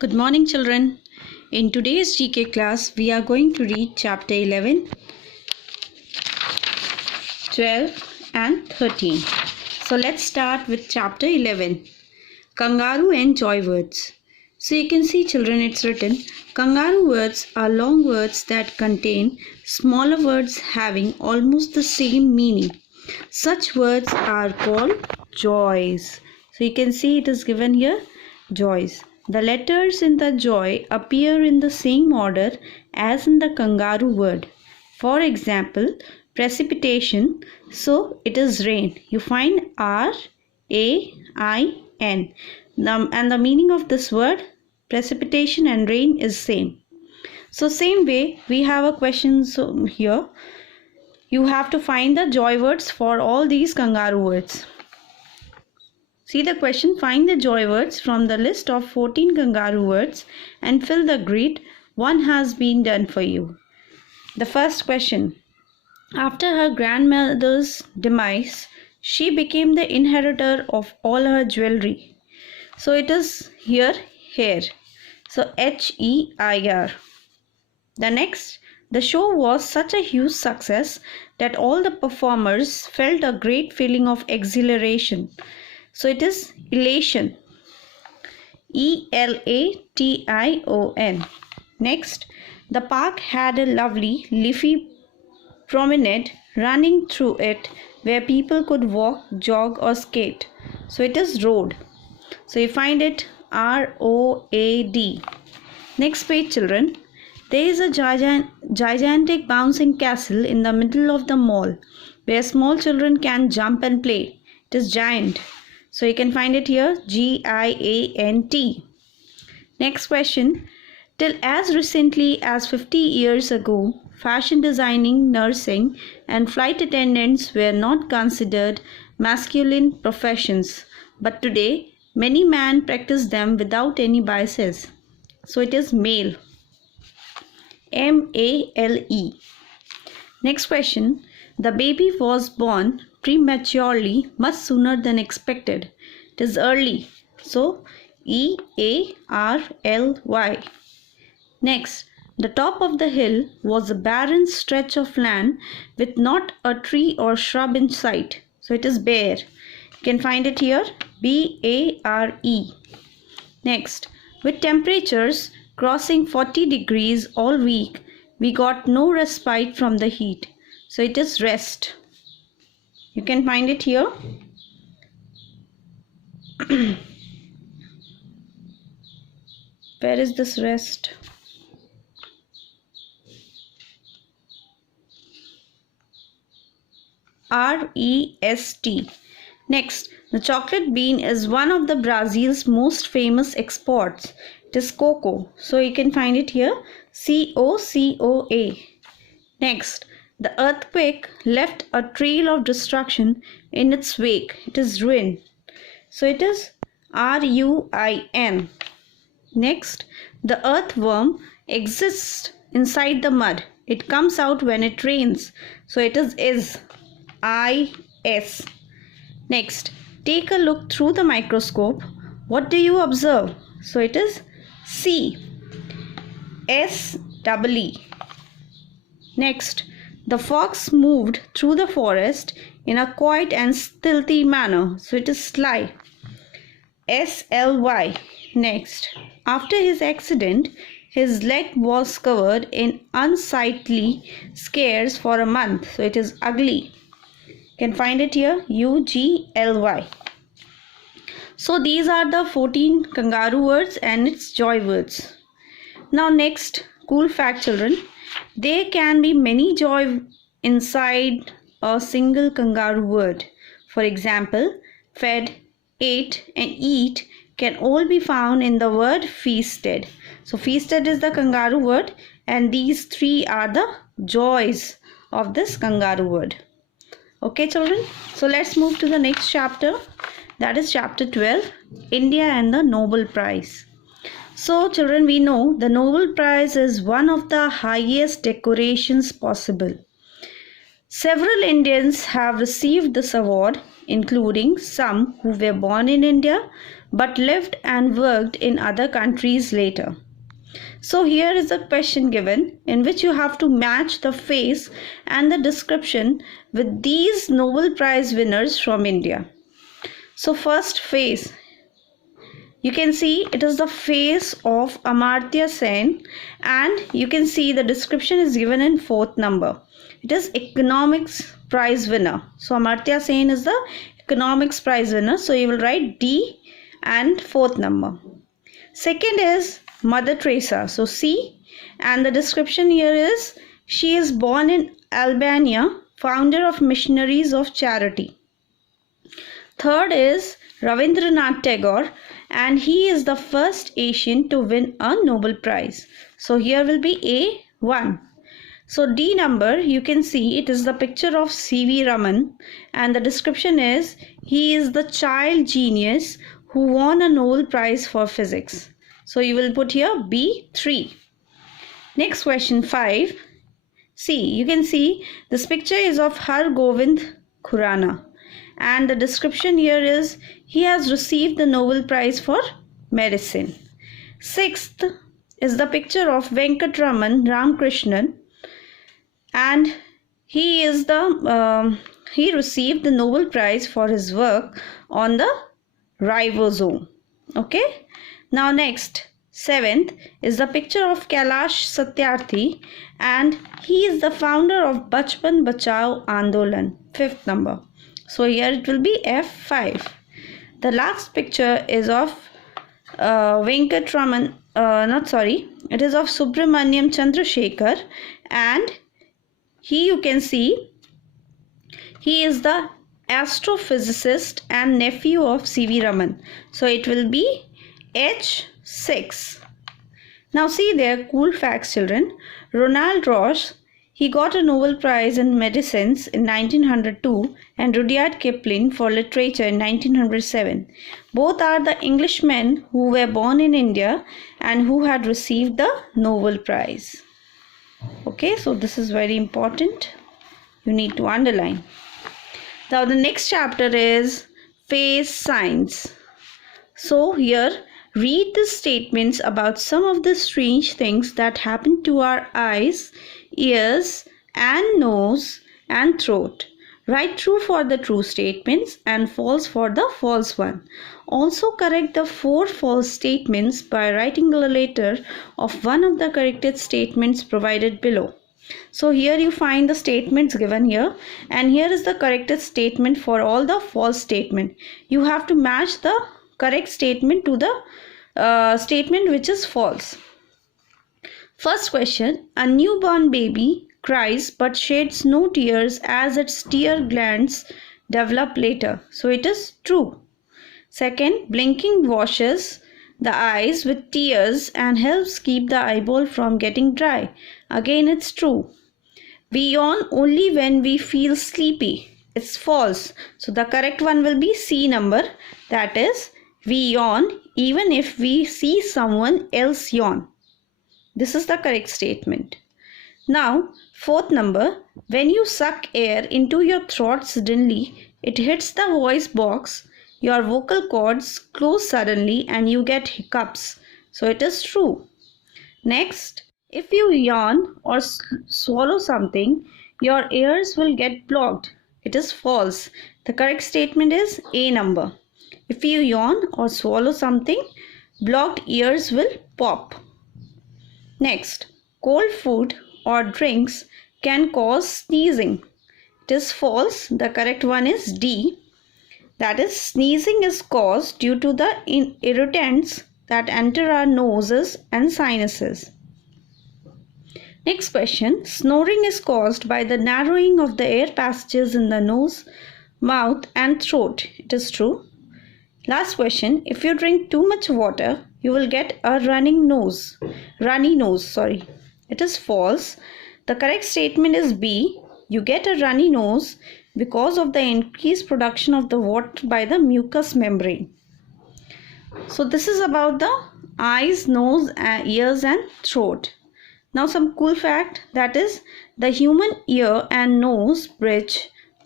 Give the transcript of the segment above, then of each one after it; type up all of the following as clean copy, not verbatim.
Good morning, children. In today's GK class, we are going to read chapter 11, 12 and 13. So let's start with chapter 11, Kangaroo and Joy Words. So you can see, children, it's written, Kangaroo words are long words that contain smaller words having almost the same meaning. Such words are called joys. So you can see it is given here, joys. The letters in the joy appear in the same order as in the kangaroo word. For example, precipitation, so it is rain. You find R-A-I-N. And the meaning of this word, precipitation and rain, is same. So same way, we have a question here. You have to find the joy words for all these kangaroo words. See the question, find the joy words from the list of 14 kangaroo words and fill the grid. One has been done for you. The first question, after her grandmother's demise, she became the inheritor of all her jewelry. So it is here, hair. So H-E-I-R. The next, the show was such a huge success that all the performers felt a great feeling of exhilaration. So it is elation. E-L-A-T-I-O-N. Next, the park had a lovely leafy promenade running through it where people could walk, jog or skate. So it is road. So you find it R-O-A-D. Next page, children. There is a gigantic bouncing castle in the middle of the mall where small children can jump and play. It is giant. So you can find it here, G-I-A-N-T. Next question. Till as recently as 50 years ago, fashion designing, nursing, and flight attendants were not considered masculine professions. But today, many men practice them without any biases. So it is male. M-A-L-E. Next question. The baby was born prematurely, much sooner than expected. It is early. So E-A-R-L-Y. Next, the top of the hill was a barren stretch of land with not a tree or shrub in sight. So it is bare. You can find it here, B-A-R-E. Next, with temperatures crossing 40 degrees all week, we got no respite from the heat. So it is rest. You can find it here. Where is this rest? R-E-S-T. Next, the chocolate bean is one of the Brazil's most famous exports. It is cocoa. So you can find it here, C-O-C-O-A. Next, the earthquake left a trail of destruction in its wake. It is ruin. So it is R-U-I-N. Next, the earthworm exists inside the mud. It comes out when it rains. So it is I-S. Next, take a look through the microscope. What do you observe? So it is C. S-E-E. Next, the fox moved through the forest in a quiet and stealthy manner. So it is sly. S-L-Y. Next, after his accident, his leg was covered in unsightly scars for a month. So it is ugly. You can find it here, U-G-L-Y. So these are the 14 kangaroo words and its joy words. Now next, cool fact, children. There can be many joy inside a single kangaroo word. For example, fed, ate and eat can all be found in the word feasted. So feasted is the kangaroo word and these three are the joys of this kangaroo word. Okay, children. So let's move to the next chapter. That is chapter 12, India and the Nobel Prize. So children, we know the Nobel Prize is one of the highest decorations possible. Several Indians have received this award, including some who were born in India but lived and worked in other countries later. So here is a question given in which you have to match the face and the description with these Nobel Prize winners from India. So first face, you can see it is the face of Amartya Sen, and you can see the description is given in 4th number. It is economics prize winner. So Amartya Sen is the economics prize winner. So you will write D and 4th number. Second is Mother Teresa. So C, and the description here is she is born in Albania, founder of Missionaries of Charity. Third is Rabindranath Tagore, and he is the first Asian to win a Nobel Prize. So here will be A1. So D number, you can see it is the picture of C.V. Raman, and the description is he is the child genius who won a Nobel Prize for physics. So you will put here B3. Next question 5. See, you can see this picture is of Har Govind Khurana, and the description here is he has received the Nobel Prize for medicine. Sixth is the picture of Venkatraman Ramakrishnan, and he is he received the Nobel Prize for his work on the ribosome. Okay. Now next, 7th is the picture of Kailash Satyarthi, and he is the founder of Bachpan Bachao Andolan, 5th number. So here it will be F5. The last picture is of Venkatraman, it is of Subramaniam Chandrasekhar, and you can see he is the astrophysicist and nephew of C.V. Raman. So it will be H6. Now see there, cool facts children. Ronald Ross, he got a Nobel Prize in Medicines in 1902 and Rudyard Kipling for literature in 1907. Both are the Englishmen who were born in India and who had received the Nobel Prize. Okay, so this is very important. You need to underline. Now the next chapter is face signs. So here, read the statements about some of the strange things that happen to our eyes, ears, and nose and throat. Write true for the true statements and false for the false one. Also correct the 4 false statements by writing the letter of one of the corrected statements provided below. So here you find the statements given here, and here is the corrected statement for all the false statement. You have to match the correct statement to the statement which is false. First question, a newborn baby cries but sheds no tears as its tear glands develop later. So it is true. Second, blinking washes the eyes with tears and helps keep the eyeball from getting dry. Again, it's true. We yawn only when we feel sleepy. It's false. So the correct one will be C number. That is, we yawn even if we see someone else yawn. This is the correct statement. Now, 4th number, when you suck air into your throat suddenly, it hits the voice box, your vocal cords close suddenly and you get hiccups. So it is true. Next, if you yawn or swallow something, your ears will get blocked. It is false. The correct statement is A number. If you yawn or swallow something, blocked ears will pop. Next, cold food or drinks can cause sneezing. It is false. The correct one is D. That is, sneezing is caused due to the irritants that enter our noses and sinuses. Next question, snoring is caused by the narrowing of the air passages in the nose, mouth and throat. It is true. Last question, if you drink too much water, you will get a runny nose. It is false. The correct statement is B. You get a runny nose because of the increased production of the water by the mucous membrane. So this is about the eyes, nose, ears and throat. Now some cool fact, that is the human ear and nose bridge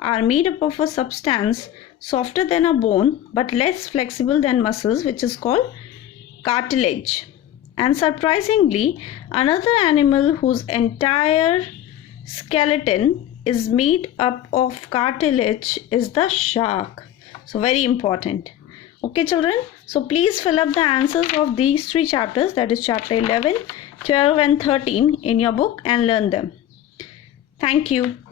are made up of a substance softer than a bone but less flexible than muscles, which is called cartilage. And surprisingly, another animal whose entire skeleton is made up of cartilage is the shark. So very important. Okay children, so please fill up the answers of these three chapters, that is chapter 11, 12 and 13 in your book and learn them. Thank you.